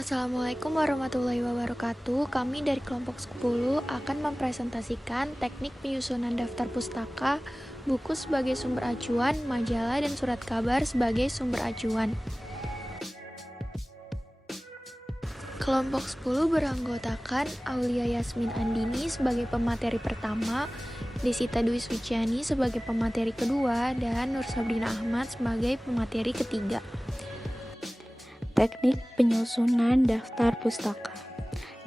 Assalamualaikum warahmatullahi wabarakatuh. Kami dari kelompok 10 akan mempresentasikan teknik penyusunan daftar pustaka, buku sebagai sumber acuan, majalah dan surat kabar sebagai sumber acuan. Kelompok 10 beranggotakan Aulia Yasmin Andini sebagai pemateri pertama, Desita Dwi Swiciani sebagai pemateri kedua, dan Nur Sabrina Ahmad sebagai pemateri ketiga. Teknik penyusunan daftar pustaka.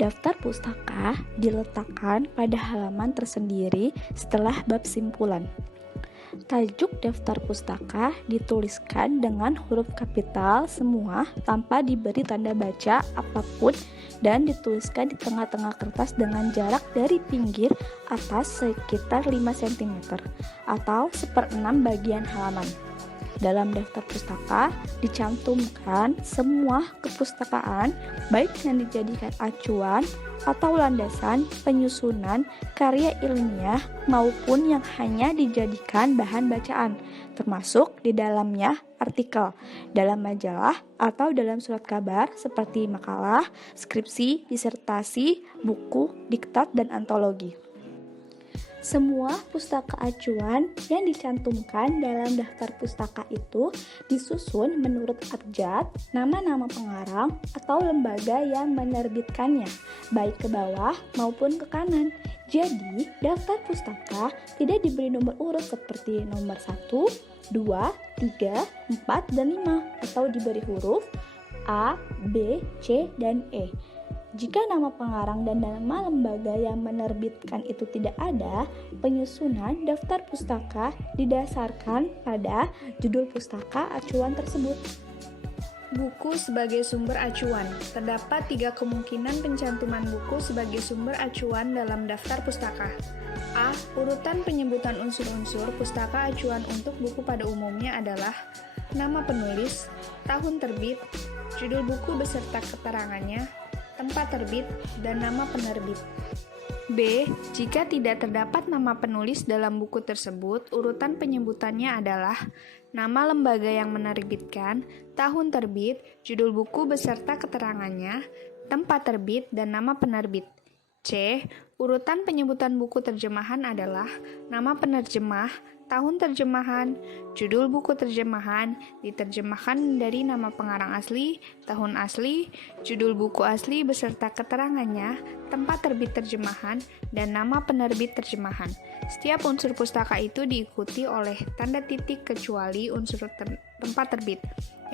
Daftar pustaka diletakkan pada halaman tersendiri setelah bab simpulan. Tajuk daftar pustaka dituliskan dengan huruf kapital semua tanpa diberi tanda baca apapun dan dituliskan di tengah-tengah kertas dengan jarak dari pinggir atas sekitar 5 cm atau 1/6 bagian halaman. Dalam daftar pustaka dicantumkan semua kepustakaan baik yang dijadikan acuan atau landasan penyusunan karya ilmiah maupun yang hanya dijadikan bahan bacaan, termasuk di dalamnya artikel, dalam majalah atau dalam surat kabar seperti makalah, skripsi, disertasi, buku, diktat, dan antologi. Semua pustaka acuan yang dicantumkan dalam daftar pustaka itu disusun menurut abjad, nama-nama pengarang, atau lembaga yang menerbitkannya, baik ke bawah maupun ke kanan. Jadi, daftar pustaka tidak diberi nomor urut seperti nomor 1, 2, 3, 4, dan 5, atau diberi huruf A, B, C, dan E. Jika nama pengarang dan nama lembaga yang menerbitkan itu tidak ada, penyusunan daftar pustaka didasarkan pada judul pustaka acuan tersebut. Buku sebagai sumber acuan. Terdapat 3 kemungkinan pencantuman buku sebagai sumber acuan dalam daftar pustaka. A. Urutan penyebutan unsur-unsur pustaka acuan untuk buku pada umumnya adalah nama penulis, tahun terbit, judul buku beserta keterangannya, tempat terbit, dan nama penerbit. B. Jika tidak terdapat nama penulis dalam buku tersebut, urutan penyebutannya adalah nama lembaga yang menerbitkan, tahun terbit, judul buku beserta keterangannya, tempat terbit, dan nama penerbit. C. Urutan penyebutan buku terjemahan adalah nama penerjemah, tahun terjemahan, judul buku terjemahan, diterjemahkan dari nama pengarang asli, tahun asli, judul buku asli beserta keterangannya, tempat terbit terjemahan, dan nama penerbit terjemahan. Setiap unsur pustaka itu diikuti oleh tanda titik kecuali unsur tempat terbit,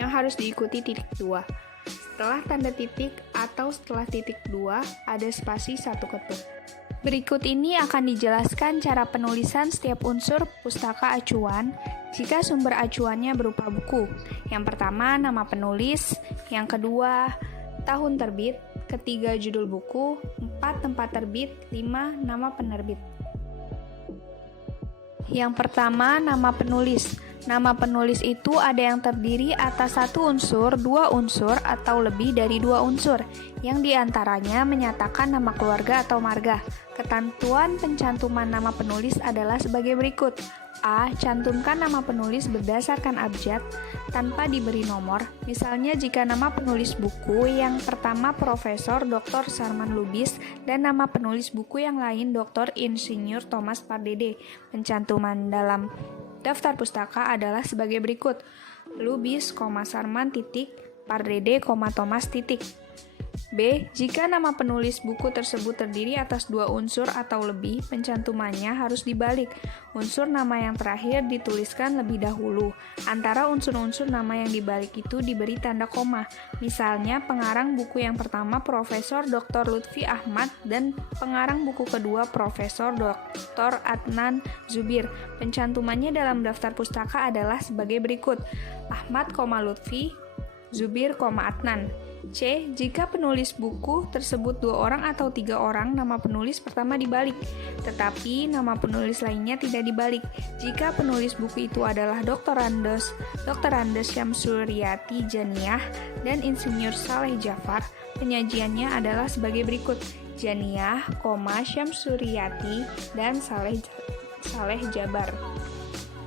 yang harus diikuti titik 2. Setelah tanda titik atau setelah titik 2, ada spasi 1 ketuk. Berikut ini akan dijelaskan cara penulisan setiap unsur pustaka acuan jika sumber acuannya berupa buku. Yang pertama, nama penulis. Yang kedua, tahun terbit. Ketiga, judul buku. 4, tempat terbit. 5, nama penerbit. Yang pertama, nama penulis. Nama penulis itu ada yang terdiri atas 1 unsur, 2 unsur, atau lebih dari 2 unsur, yang diantaranya menyatakan nama keluarga atau marga. Ketentuan pencantuman nama penulis adalah sebagai berikut. A. Cantumkan nama penulis berdasarkan abjad tanpa diberi nomor. Misalnya jika nama penulis buku yang pertama Profesor Dr. Sarman Lubis dan nama penulis buku yang lain Dr. Insinyur Thomas Pardede. Pencantuman dalam daftar pustaka adalah sebagai berikut. Lubis, Sarman, Pardede, Thomas, B. Jika nama penulis buku tersebut terdiri atas 2 unsur atau lebih, pencantumannya harus dibalik. Unsur nama yang terakhir dituliskan lebih dahulu. Antara unsur-unsur nama yang dibalik itu diberi tanda koma. Misalnya, pengarang buku yang pertama Profesor Dr. Lutfi Ahmad dan pengarang buku kedua Profesor Dr. Adnan Zubir. Pencantumannya dalam daftar pustaka adalah sebagai berikut. Ahmad, Lutfi, Zubir, Adnan. C. Jika penulis buku tersebut 2 orang atau 3 orang, nama penulis pertama dibalik, tetapi nama penulis lainnya tidak dibalik. Jika penulis buku itu adalah Dr. Andes Syamsuryati Janiyah dan Insinyur Saleh Jafar, penyajiannya adalah sebagai berikut. Janiyah, Syamsuryati, dan Saleh Jabar.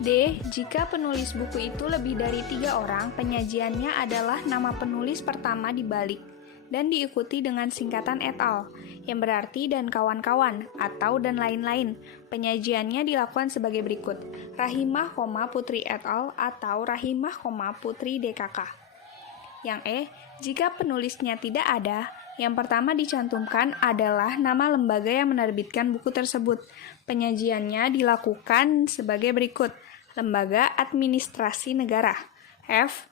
D. Jika penulis buku itu lebih dari 3 orang, penyajiannya adalah nama penulis pertama dibalik. dan diikuti dengan singkatan et al. Yang berarti dan kawan-kawan atau dan lain-lain. Penyajiannya dilakukan sebagai berikut. Rahimah, Putri et al. Atau Rahimah, Putri DKK. Yang E, jika penulisnya tidak ada, yang pertama dicantumkan adalah nama lembaga yang menerbitkan buku tersebut. Penyajiannya dilakukan sebagai berikut. Lembaga Administrasi Negara. F,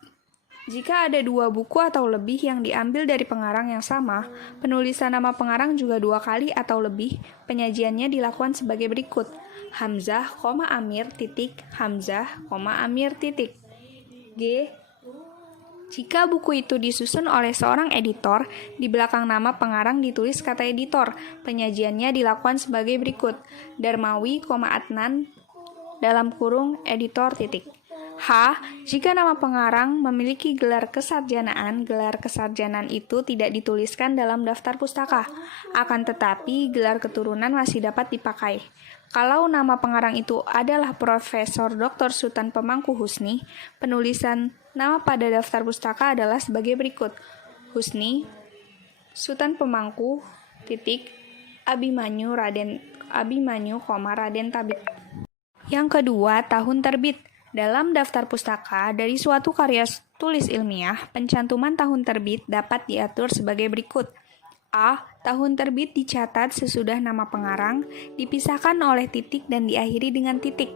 jika ada 2 buku atau lebih yang diambil dari pengarang yang sama, penulisan nama pengarang juga 2 kali atau lebih, penyajiannya dilakukan sebagai berikut. Hamzah, Amir, Hamzah, Amir, G, jika buku itu disusun oleh seorang editor, di belakang nama pengarang ditulis kata editor. Penyajiannya dilakukan sebagai berikut. Darmawi, Adnan, dalam kurung editor, H, jika nama pengarang memiliki gelar kesarjanaan itu tidak dituliskan dalam daftar pustaka. Akan tetapi, gelar keturunan masih dapat dipakai. Kalau nama pengarang itu adalah Profesor Dr. Sutan Pemangku Husni, penulisan nama pada daftar pustaka adalah sebagai berikut. Husni, Sutan Pemangku, Abimanyu, Raden Tabib. Yang kedua, tahun terbit. Dalam daftar pustaka, dari suatu karya tulis ilmiah, pencantuman tahun terbit dapat diatur sebagai berikut. A. Tahun terbit dicatat sesudah nama pengarang, dipisahkan oleh titik dan diakhiri dengan titik.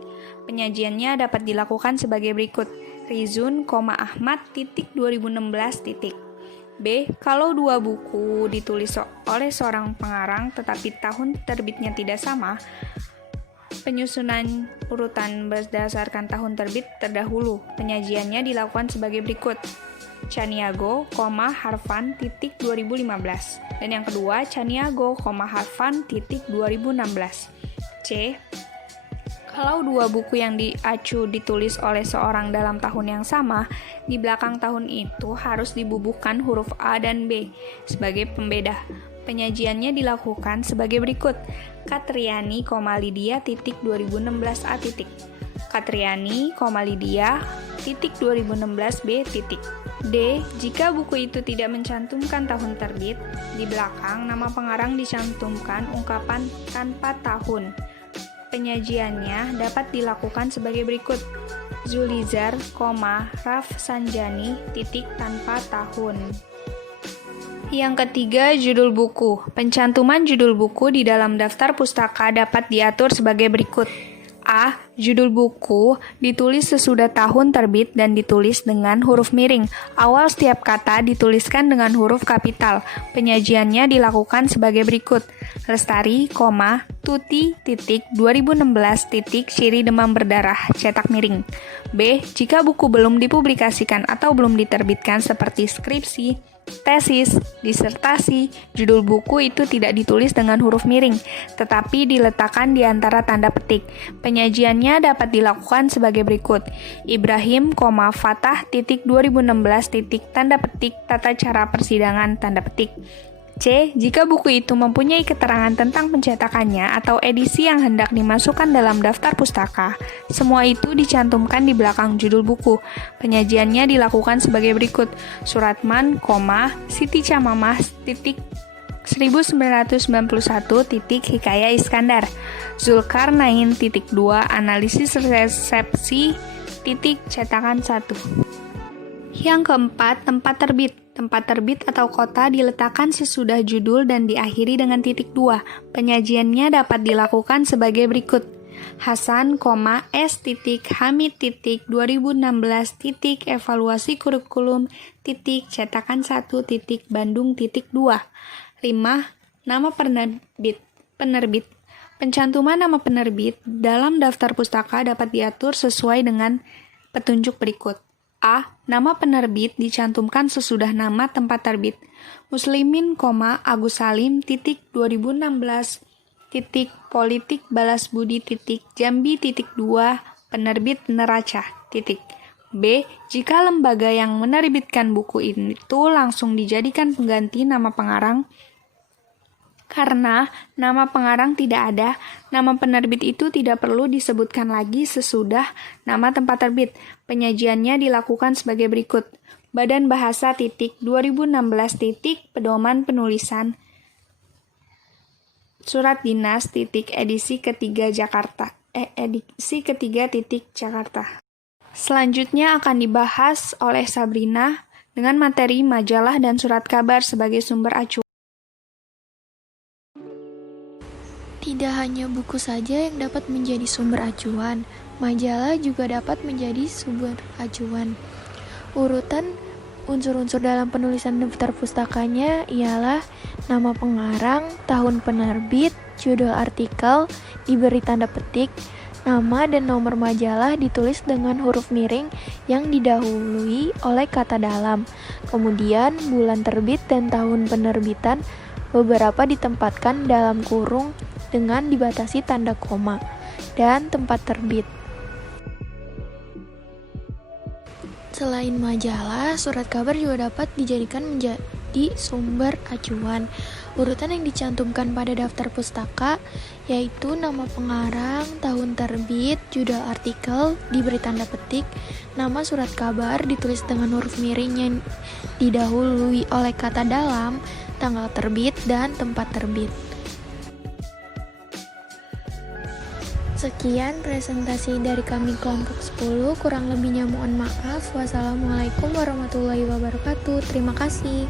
Penyajiannya dapat dilakukan sebagai berikut. Rizun, Ahmad, 2016, B. Kalau 2 buku ditulis oleh seorang pengarang tetapi tahun terbitnya tidak sama, penyusunan urutan berdasarkan tahun terbit terdahulu. Penyajiannya dilakukan sebagai berikut. Caniago, Harfan, 2015. Dan yang kedua, Caniago, Harfan, 2016. C. Kalau 2 buku yang diacu ditulis oleh seorang dalam tahun yang sama, di belakang tahun itu harus dibubuhkan huruf A dan B sebagai pembeda. Penyajiannya dilakukan sebagai berikut. Katriani, Lydia, 2016A. Katriani, Lydia, 2016B. D. Jika buku itu tidak mencantumkan tahun terbit, di belakang nama pengarang dicantumkan ungkapan tanpa tahun. Penyajiannya dapat dilakukan sebagai berikut. Zulizar, Rafsanjani, tanpa tahun. Yang ketiga, judul buku. Pencantuman judul buku di dalam daftar pustaka dapat diatur sebagai berikut. A. Judul buku ditulis sesudah tahun terbit dan ditulis dengan huruf miring. Awal setiap kata dituliskan dengan huruf kapital. Penyajiannya dilakukan sebagai berikut. Lestari, Tuti, 2016, Ciri Demam Berdarah, cetak miring. B. Jika buku belum dipublikasikan atau belum diterbitkan seperti skripsi, tesis, disertasi, judul buku itu tidak ditulis dengan huruf miring, tetapi diletakkan di antara tanda petik. Penyajiannya dapat dilakukan sebagai berikut. Ibrahim, Fatah, 2016, tanda petik, tata cara persidangan, tanda petik. C. Jika buku itu mempunyai keterangan tentang pencetakannya atau edisi yang hendak dimasukkan dalam daftar pustaka, semua itu dicantumkan di belakang judul buku. Penyajiannya dilakukan sebagai berikut. Suratman, Siti Camamah, 1991, Hikayat Iskandar. Zulkarnain, 2, Analisis resepsi, cetakan 1. Yang keempat, tempat terbit. Tempat terbit atau kota diletakkan sesudah judul dan diakhiri dengan 2. Penyajiannya dapat dilakukan sebagai berikut. Hasan, S, Hamid, 2016, evaluasi kurikulum, cetakan 1, Bandung, 2. 5. Nama penerbit. Pencantuman nama penerbit dalam daftar pustaka dapat diatur sesuai dengan petunjuk berikut. A. Nama penerbit dicantumkan sesudah nama tempat terbit. Muslimin, Agus Salim, 2016, Politik Balas Budi, Jambi, 2, penerbit Neraca, B. Jika lembaga yang menerbitkan buku itu langsung dijadikan pengganti nama pengarang, karena nama pengarang tidak ada, nama penerbit itu tidak perlu disebutkan lagi sesudah nama tempat terbit. Penyajiannya dilakukan sebagai berikut. Badan Bahasa titik 2016 titik pedoman penulisan Surat Dinas titik edisi ketiga titik Jakarta. Selanjutnya akan dibahas oleh Sabrina dengan materi majalah dan surat kabar sebagai sumber acuan. Tidak hanya buku saja yang dapat menjadi sumber acuan, majalah juga dapat menjadi sumber acuan. Urutan unsur-unsur dalam penulisan daftar pustakanya ialah nama pengarang, tahun penerbit, judul artikel, diberi tanda petik, nama dan nomor majalah ditulis dengan huruf miring yang didahului oleh kata dalam. Kemudian bulan terbit dan tahun penerbitan beberapa ditempatkan dalam kurung dengan dibatasi tanda koma dan tempat terbit. Selain majalah, surat kabar juga dapat dijadikan menjadi sumber acuan. Urutan yang dicantumkan pada daftar pustaka yaitu nama pengarang, tahun terbit, judul artikel, diberi tanda petik, nama surat kabar ditulis dengan huruf miring yang didahului oleh kata dalam, tanggal terbit, dan tempat terbit. Sekian presentasi dari kami kelompok 10, kurang lebihnya mohon maaf. Wassalamualaikum warahmatullahi wabarakatuh. Terima kasih.